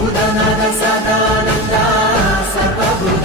భూతనాథ సదానంద సర్వభూత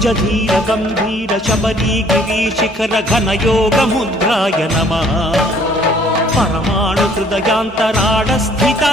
నిజ గంభీర శబరీ గిరీ శిఖర ఘన యోగ నమ. పరమాణు హృదయాంతరాడ స్థితా